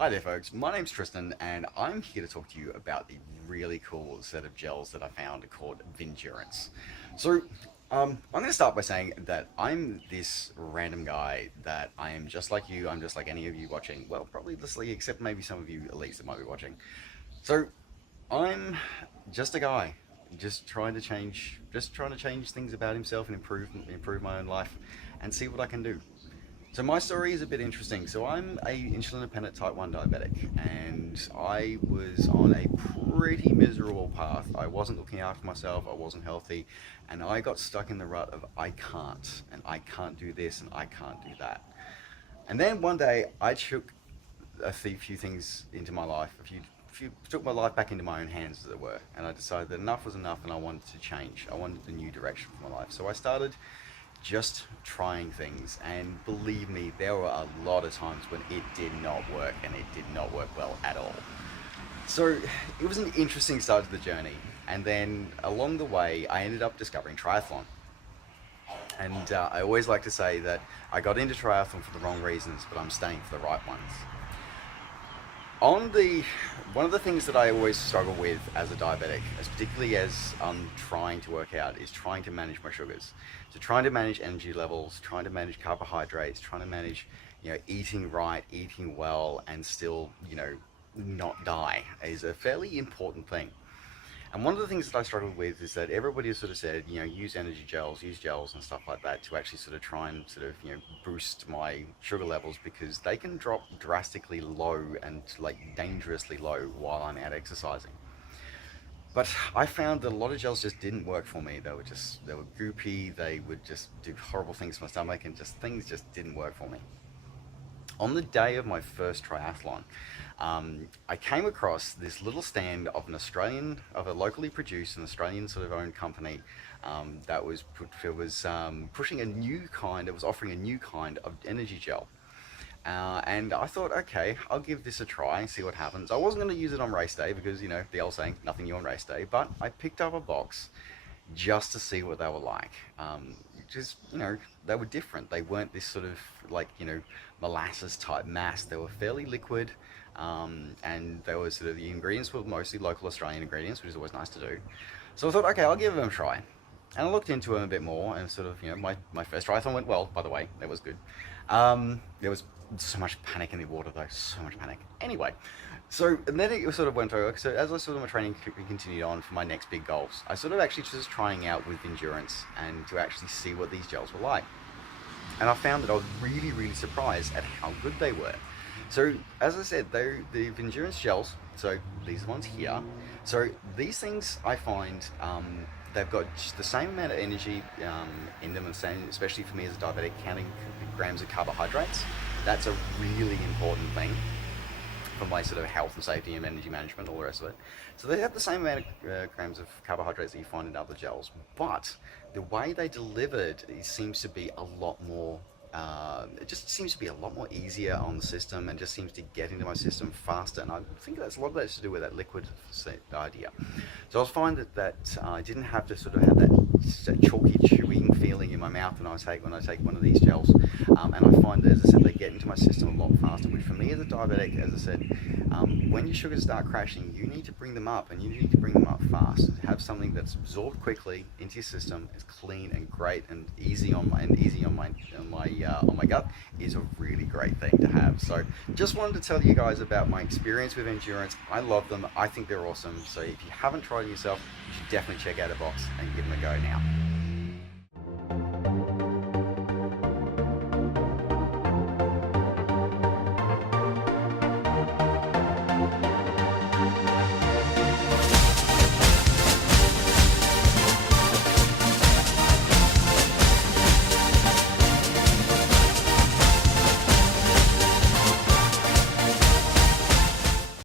Hi there folks, my name's Tristan and I'm here to talk to you about the really cool set of gels that I found called Vindurance. So I'm going to start by saying that I'm this random guy that I am just like you, I'm just like any of you watching, well probably literally except maybe some of you at least that might be watching. So I'm just a guy, just trying to change things about himself and improve my own life and see what I can do. So my story is a bit interesting. So I'm a insulin dependent type 1 diabetic and I was on a pretty miserable path. I wasn't looking after myself, I wasn't healthy, and I got stuck in the rut of I can't do this and I can't do that. And then one day I took few things into my life, took my life back into my own hands as it were, and I decided that enough was enough and I wanted to change. I wanted a new direction for my life. So I started just trying things, and believe me, there were a lot of times when it did not work, and it did not work well at all. So it was an interesting start to the journey, and then along the way I ended up discovering triathlon. And I always like to say that I got into triathlon for the wrong reasons, but I'm staying for the right ones. On the One of the things that I always struggle with as a diabetic, as particularly as I'm trying to work out, is trying to manage my sugars. So trying to manage energy levels, trying to manage carbohydrates, trying to manage, eating right, eating well, and still, not die is a fairly important thing. And one of the things that I struggled with is that everybody has sort of said, use energy gels, use gels and stuff like that to actually sort of try and boost my sugar levels, because they can drop drastically low and like dangerously low while I'm out exercising. But I found that a lot of gels just didn't work for me. They were goopy, they would just do horrible things to my stomach, and things just didn't work for me. On the day of my first triathlon, I came across this little stand of of a locally produced and Australian sort of owned company that pushing a new kind, it was offering a new kind of energy gel. And I thought, okay, I'll give this a try and see what happens. I wasn't going to use it on race day because, the old saying, nothing new on race day, but I picked up a box just to see what they were like. Just, they were different. They weren't this sort of like, molasses type mass. They were fairly liquid, and they were sort of, the ingredients were mostly local Australian ingredients, which is always nice to do. So I thought, okay, I'll give them a try. And I looked into them a bit more, and sort of, my first triathlon went well, by the way. That was good. There was so much panic in the water though, so much panic. Anyway, and then it sort of went over. So as I sort of my training continued on for my next big goals, I sort of actually just trying out with Endurance and to actually see what these gels were like. And I found that I was really, really surprised at how good they were. So as I said, they're the Vindurance gels. So these are the ones here. So these things I find, they've got the same amount of energy in them, and same, especially for me as a diabetic, counting grams of carbohydrates. That's a really important thing for my sort of health and safety and energy management, all the rest of it. So they have the same amount of grams of carbohydrates that you find in other gels, but the way they delivered it seems to be a lot more it just seems to be a lot more easier on the system, and just seems to get into my system faster. And I think that's a lot of that to do with that liquid idea. So I was finding that I didn't have to sort of have that chalky chewing feeling in my mouth when I take one of these gels. And I find that, as I said, they get into my system a lot faster, which for me as a diabetic, as I said, when your sugars start crashing, you need to bring them up, and you need to bring them up fast. Have something that's absorbed quickly into your system, is clean and great and easy on my gut, is a really great thing to have. So just wanted to tell you guys about my experience with Endurance. I love them. I think they're awesome. So if you haven't tried it yourself, you should definitely check out a box and give them a go now.